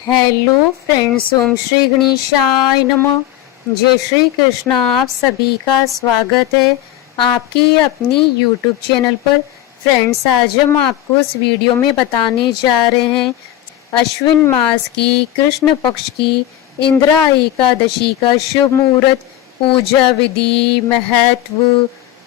Hello friends, ओम श्री गणेशाय नमः। जय श्री कृष्णा। आप सभी का स्वागत है आपकी अपनी यूट्यूब चैनल पर। फ्रेंड्स, आज हम आपको इस वीडियो में बताने जा रहे हैं अश्विन मास की कृष्ण पक्ष की इंदिरा एकादशी का शुभ मुहूर्त, पूजा विधि, महत्व,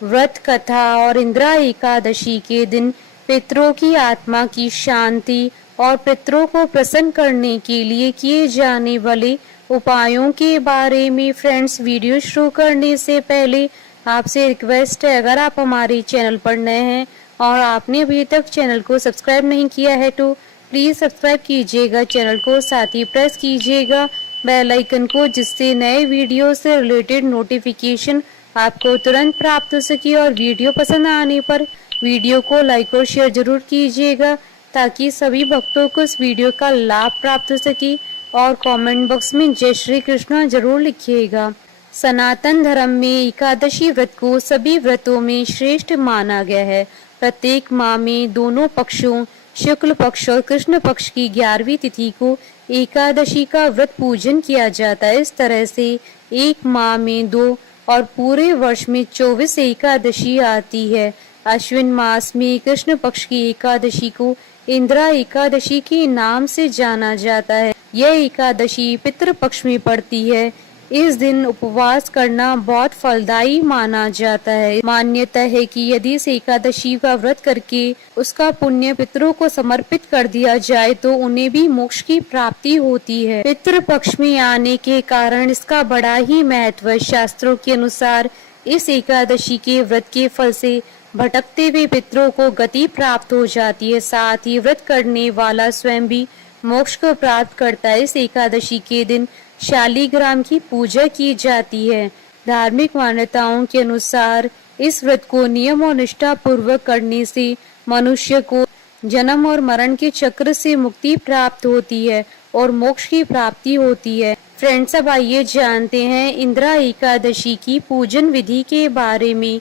व्रत कथा और इंदिरा एकादशी के दिन पितरों की आत्मा की शांति और पितरों को प्रसन्न करने के लिए किए जाने वाले उपायों के बारे में। फ्रेंड्स, वीडियो शुरू करने से पहले आपसे रिक्वेस्ट है, अगर आप हमारे चैनल पर नए हैं और आपने अभी तक चैनल को सब्सक्राइब नहीं किया है तो प्लीज़ सब्सक्राइब कीजिएगा चैनल को, साथ ही प्रेस कीजिएगा बेल आइकन को, जिससे नए वीडियो से रिलेटेड नोटिफिकेशन आपको तुरंत प्राप्त हो सके। और वीडियो पसंद आने पर वीडियो को लाइक और शेयर जरूर कीजिएगा ताकि सभी भक्तों को इस वीडियो का लाभ प्राप्त हो सके। और कमेंट बॉक्स में जय श्री कृष्ण जरूर लिखिएगा। सनातन धर्म में एकादशी व्रत को सभी व्रतों में श्रेष्ठ माना गया है। प्रत्येक माह में दोनों पक्षों शुक्ल पक्ष और कृष्ण पक्ष की 11वीं तिथि को एकादशी का व्रत पूजन किया जाता है। इस तरह से एक माह में 2 और पूरे वर्ष में 24 एकादशी आती है। अश्विन मास में कृष्ण पक्ष की एकादशी को इंदिरा एकादशी के नाम से जाना जाता है। यह एकादशी पितृ पक्ष में पड़ती है। इस दिन उपवास करना बहुत फलदायी माना जाता है। मान्यता है कि यदि इस एकादशी का व्रत करके उसका पुण्य पितरों को समर्पित कर दिया जाए तो उन्हें भी मोक्ष की प्राप्ति होती है। पितृ पक्ष में आने के कारण इसका बड़ा ही महत्व है। शास्त्रों के अनुसार इस एकादशी के व्रत के फल से भटकते हुए पितरों को गति प्राप्त हो जाती है। साथ ही व्रत करने वाला स्वयं भी मोक्ष को प्राप्त करता है। इस एकादशी के दिन शालिग्राम की पूजा की जाती है। धार्मिक मान्यताओं के अनुसार इस व्रत को नियम और निष्ठा पूर्वक करने से मनुष्य को जन्म और मरण के चक्र से मुक्ति प्राप्त होती है और मोक्ष की प्राप्ति होती है। फ्रेंड्स, अब आइए जानते हैं इंदिरा एकादशी की पूजन विधि के बारे में।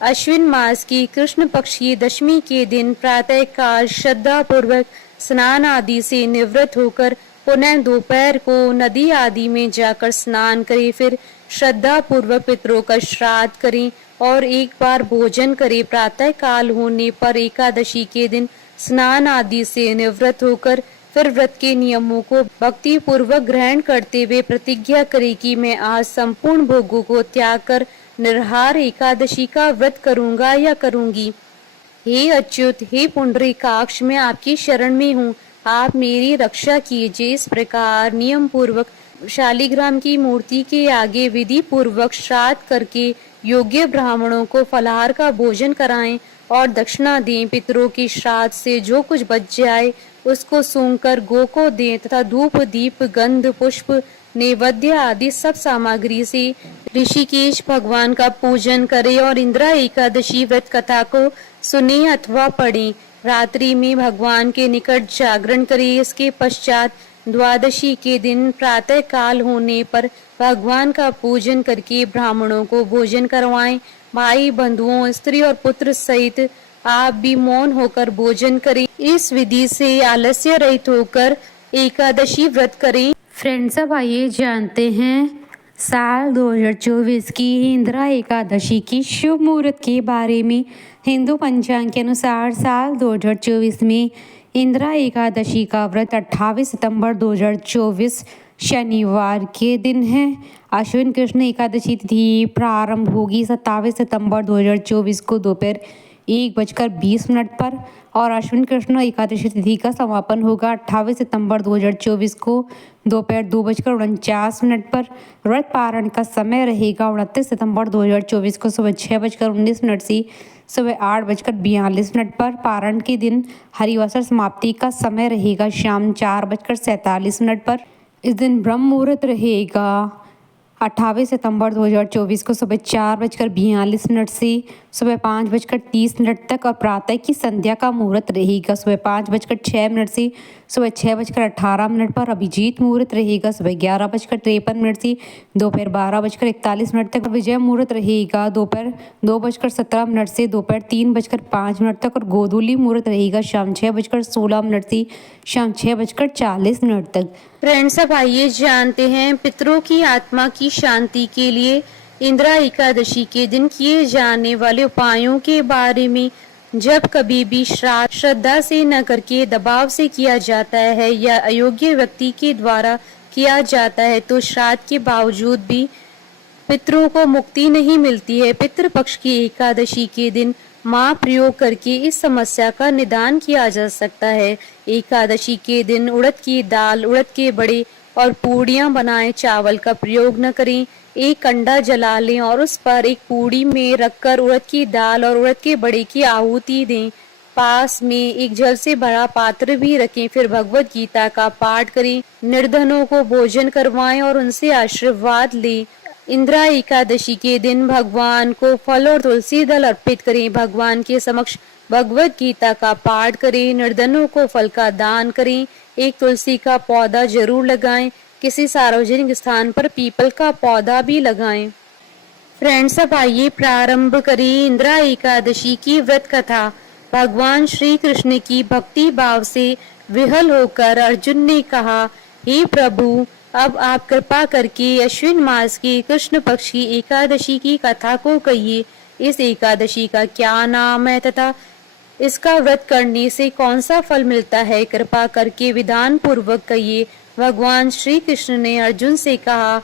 अश्विन मास की कृष्ण पक्ष की दशमी के दिन प्रातः काल श्रद्धा पूर्वक स्नान आदि से निवृत्त होकर पुनः दोपहर को नदी आदि में जाकर स्नान करें। फिर श्रद्धा पूर्वक पितरों का श्राद्ध करें और एक बार भोजन करें। प्रातः काल होने पर एकादशी के दिन स्नान आदि से निवृत्त होकर फिर व्रत के नियमों को भक्ति पूर्वक ग्रहण करते हुए प्रतिज्ञा करें कि मैं आज संपूर्ण भोगों को त्याग कर निर्हार एकादशी का व्रत करूंगा या करूंगी। हे अच्युत, हे पुंडरीकाक्ष, मैं आपकी शरण में हूँ, आप मेरी रक्षा कीजिए। इस प्रकार नियम पूर्वक शालिग्राम की मूर्ति के आगे विधि पूर्वक श्राद्ध करके योग्य ब्राह्मणों को फलाहार का भोजन कराएं और दक्षिणा दें। पितरों के श्राद्ध से जो कुछ बच जाए उसको सूंघकर गो को दें तथा धूप दीप गंध पुष्प नैवेद्य आदि सब सामग्री से ऋषिकेश भगवान का पूजन करें और इंदिरा एकादशी व्रत कथा को सुने अथवा पढ़ें। रात्रि में भगवान के निकट जागरण करें। इसके पश्चात द्वादशी के दिन प्रातः काल होने पर भगवान का पूजन करके ब्राह्मणों को भोजन करवाएं। भाई बंधुओं, स्त्री और पुत्र सहित आप भी मौन होकर भोजन करें। इस विधि से आलस्य रहित होकर एकादशी व्रत करें। फ्रेंड्स, अब आइए जानते हैं साल 2024 की इंदिरा एकादशी की शुभ मुहूर्त के बारे में। हिंदू पंचांग के अनुसार साल 2024 में इंदिरा एकादशी का व्रत 28 सितंबर 2024 शनिवार के दिन है। अश्विन कृष्ण एकादशी तिथि प्रारंभ होगी 27 सितंबर 2024 को दोपहर 1:20 पर और अश्विन कृष्ण एकादशी तिथि का समापन होगा 28 सितंबर 2024 को दोपहर 2:49 पर। व्रत पारण का समय रहेगा 29 सितंबर 2024 को सुबह 6:19 से सुबह 8:42 पर। पारण के दिन हरिवासर समाप्ति का समय रहेगा शाम 4:47 पर। इस दिन ब्रह्म मुहूर्त रहेगा 28 सितंबर 2024 को सुबह 4:42 से सुबह 5:30 तक और प्रातः की संध्या का मुहूर्त रहेगा सुबह 5:06 से सुबह 6:18 पर। अभिजीत मुहूर्त रहेगा सुबह 11:53 से दोपहर 12:41 तक। विजय मुहूर्त रहेगा दोपहर 2:17 से दोपहर 3:05 तक और गोधूली मुहूर्त रहेगा शाम 6:16 से शाम 6:40 तक। फ्रेंड्स, अब आइए जानते हैं पितरों की आत्मा की शांति के लिए इंदिरा एकादशी के दिन किए जाने वाले उपायों के बारे में। जब कभी भी श्राद्ध श्रद्धा से न करके दबाव से किया जाता है या अयोग्य व्यक्ति के द्वारा किया जाता है तो श्राद्ध के बावजूद भी पितरों को मुक्ति नहीं मिलती है। पितृपक्ष की एकादशी के दिन माँ प्रयोग करके इस समस्या का निदान किया जा सकता है। एकादशी के दिन उड़द की दाल, उड़द के बड़े और पूड़ियाँ बनाएं। चावल का प्रयोग न करें। एक कंडा जला लें और उस पर एक पूड़ी में रखकर उड़द की दाल और उड़द के बड़े की आहुति दें। पास में एक जल से भरा पात्र भी रखें। फिर भगवत गीता का पाठ करें। निर्धनों को भोजन करवाएं और उनसे आशीर्वाद लें। इंदिरा एकादशी के दिन भगवान को फल और तुलसी दल अर्पित करें। भगवान के समक्ष भगवत गीता का पाठ करें। निर्धनों को फल का दान करें। एक तुलसी का पौधा जरूर लगाएं। किसी सार्वजनिक स्थान पर पीपल का पौधा भी लगाएं। फ्रेंड्स, अब आइए प्रारंभ करें इंदिरा एकादशी की व्रत कथा। भगवान श्री कृष्ण की भक्ति भाव से विह्वल होकर अर्जुन ने कहा, हे प्रभु, अब आप कृपा करके अश्विन मास की कृष्ण पक्ष की एकादशी की कथा को कहिए। इस एकादशी का क्या नाम है तथा इसका व्रत करने से कौन सा फल मिलता है, कृपा करके विधान पूर्वक कहिए। भगवान श्री कृष्ण ने अर्जुन से कहा,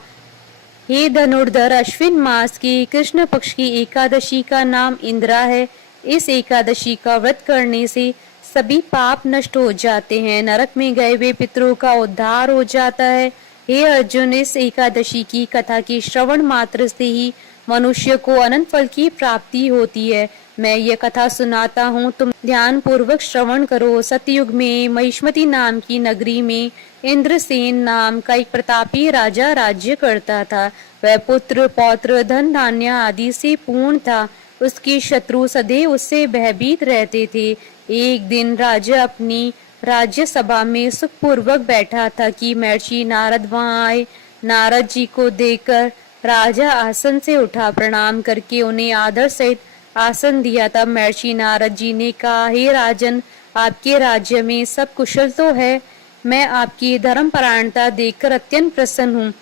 हे धनुर्धर, अश्विन मास की कृष्ण पक्ष की एकादशी का नाम इंदिरा है। इस एकादशी का व्रत करने से सभी पाप नष्ट हो जाते हैं। नरक में गए हुए पितरों का उद्धार हो जाता है। हे अर्जुन, इस एकादशी की कथा के श्रवण मात्र से ही मनुष्य को अनंत फल की प्राप्ति होती है। मैं यह कथा सुनाता हूँ, तुम ध्यान पूर्वक श्रवण करो। सतयुग में महिष्मती नाम की नगरी में इंद्रसेन नाम का एक प्रतापी राजा राज्य करता था। वह पुत्र पौत्र धन धान्य आदि से पूर्ण था। उसके शत्रु सदैव उससे भयभीत रहते थे। एक दिन राजा अपनी राज्य सभा में सुखपूर्वक बैठा था कि महर्षि नारद वहां आए। नारद जी को देखकर राजा आसन से उठा। प्रणाम करके उन्हें आदर सहित आसन दिया। तब महर्षि नारद जी ने कहा, हे राजन, आपके राज्य में सब कुशल तो है। मैं आपकी धर्मपरायणता देखकर अत्यंत प्रसन्न हूँ।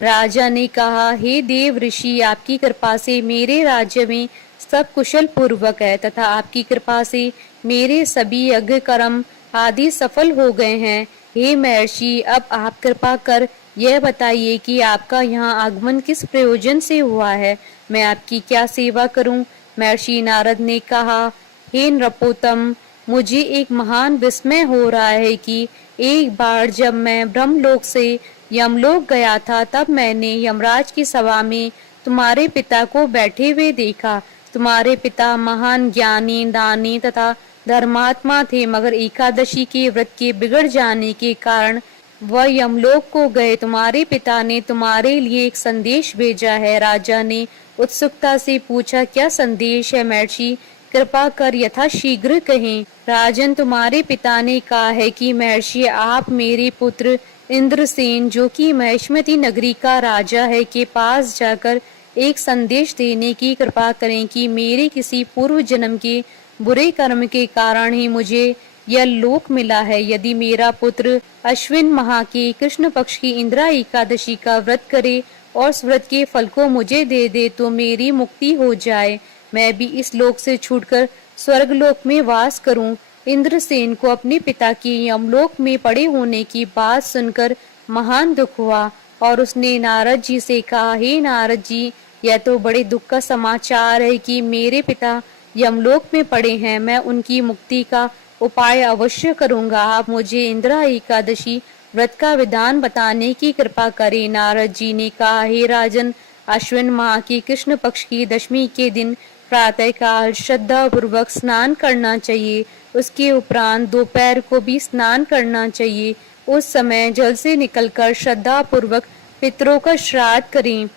राजा ने कहा, हे देव ऋषि, आपकी कृपा से मेरे राज्य में सब कुशल पूर्वक है तथा आपकी कृपा से मेरे सभी यज्ञ कर्म आदि सफल हो गए हैं। हे महर्षि, अब आप कृपा कर यह बताइए कि आपका यहाँ आगमन किस प्रयोजन से हुआ है। मैं आपकी क्या सेवा करूं? महर्षि नारद ने कहा, हे नृपोत्तम, मुझे एक महान विस्मय हो रहा है कि एक बार जब मैं ब्रह्मलोक से यमलोक गया था तब मैंने यमराज की सभा में तुम्हारे पिता को बैठे हुए देखा। तुम्हारे पिता महान ज्ञानी, दानी तथा धर्मात्मा थे, मगर एकादशी के व्रत के बिगड़ जाने के कारण वह यमलोक को गए। तुम्हारे पिता ने तुम्हारे लिए एक संदेश भेजा है। राजा ने उत्सुकता से पूछा, क्या संदेश है महर्षि? कृपा कर यथाशीघ्र कहें। राजन, तुम्हारे पिता ने कहा है कि महर्षि, आप मेरे पुत्र इंद्रसेन, जो कि महिष्मती नगरी का राजा है, के पास जाकर एक संदेश देने की कृपा करें कि मेरे किसी पूर्व जन्म के बुरे कर्म के कारण ही मुझे यह लोक मिला है। यदि मेरा पुत्र अश्विन माह की कृष्ण पक्ष की इंदिरा एकादशी का व्रत करे और उस व्रत के फल को मुझे दे दे तो मेरी मुक्ति हो जाए, मैं भी इस लोक से छूटकर स्वर्ग लोक में वास करूं। इंद्रसेन को अपने पिता की यमलोक में पड़े होने की बात सुनकर महान दुख हुआ और उसने नारद जी से कहा, हे नारद जी, यह तो बड़े दुख का समाचार है कि मेरे पिता यमलोक में पड़े हैं। मैं उनकी मुक्ति का उपाय अवश्य करूंगा। आप मुझे इंदिरा एकादशी व्रत का विधान बताने की कृपा करें। नारद जी ने कहा, हे राजन, अश्विन माह की कृष्ण पक्ष की दशमी के दिन प्रातः काल श्रद्धा पूर्वक स्नान करना चाहिए। उसके उपरांत दोपहर को भी स्नान करना चाहिए। उस समय जल से निकलकर श्रद्धा पूर्वक पितरों का श्राद्ध करें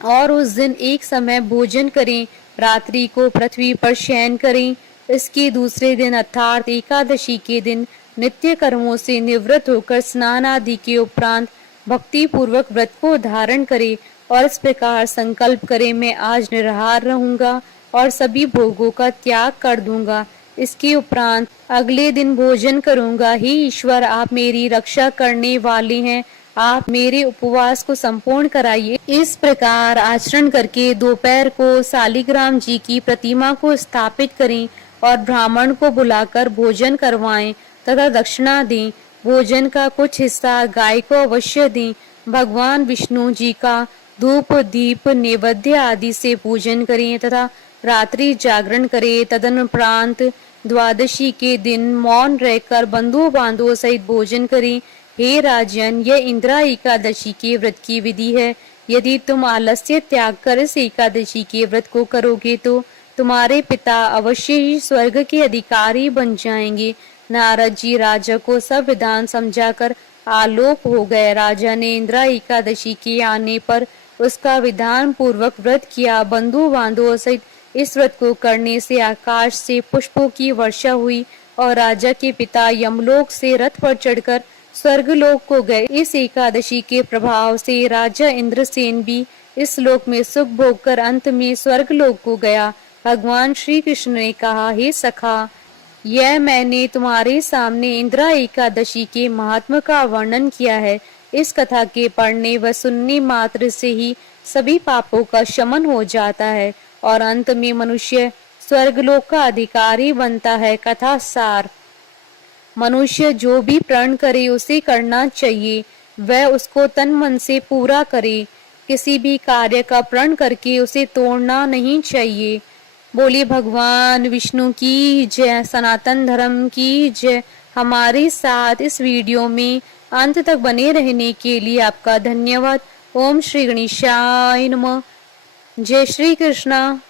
और उस दिन एक समय भोजन करें, रात्रि को पृथ्वी पर शयन करें। इसके दूसरे दिन अर्थात एकादशी के दिन नित्य कर्मों से निवृत्त होकर स्नान आदि के उपरांत भक्ति पूर्वक व्रत को धारण करें और इस प्रकार संकल्प करें, मैं आज निराहार रहूंगा और सभी भोगों का त्याग कर दूंगा। इसके उपरांत अगले दिन भोजन करूंगा। हे ईश्वर, आप मेरी रक्षा करने वाले हैं, आप मेरे उपवास को संपूर्ण कराइए। इस प्रकार आचरण करके दोपहर को शालिग्राम जी की प्रतिमा को स्थापित करें और ब्राह्मण को बुलाकर भोजन करवाएं तथा दक्षिणा दें। भोजन का कुछ हिस्सा गाय को अवश्य दें। भगवान विष्णु जी का धूप दीप नैवेद्य आदि से पूजन करें तथा रात्रि जागरण करें। तदनुपरांत द्वादशी के दिन मौन रहकर बंधु बांधवों सहित भोजन करें। हे राजन, यह इंदिरा एकादशी के व्रत की विधि है। यदि तुम आलस्य त्याग कर इस एकादशी के व्रत को करोगे तो तुम्हारे पिता अवश्य ही स्वर्ग के अधिकारी बन जाएंगे। नारद जी राजा को सब विधान समझाकर आलोक हो गए। राजा ने इंदिरा एकादशी के आने पर उसका विधान पूर्वक व्रत किया। बंधु बांधवों सहित इस व्रत को करने से आकाश से पुष्पों की वर्षा हुई और राजा के पिता यमलोक से रथ पर चढ़कर स्वर्गलोक को गए। इस एकादशी के प्रभाव से राजा इंद्रसेन भी इस लोक में सुख भोग कर अंत में स्वर्गलोक को गया। भगवान श्री कृष्ण ने कहा, हे सखा, यह मैंने तुम्हारे सामने इंदिरा एकादशी के महात्म का वर्णन किया है। इस कथा के पढ़ने व सुनने मात्र से ही सभी पापों का शमन हो जाता है और अंत में मनुष्य स्वर्गलोक का अधिकारी बनता है। कथा सार: मनुष्य जो भी प्रण करे उसे करना चाहिए, वह उसको तन मन से पूरा करे। किसी भी कार्य का प्रण करके उसे तोड़ना नहीं चाहिए। बोलिए भगवान विष्णु की जय, सनातन धर्म की जय। हमारे साथ इस वीडियो में अंत तक बने रहने के लिए आपका धन्यवाद। ओम श्री गणेशाय नमः। जय श्री कृष्णा।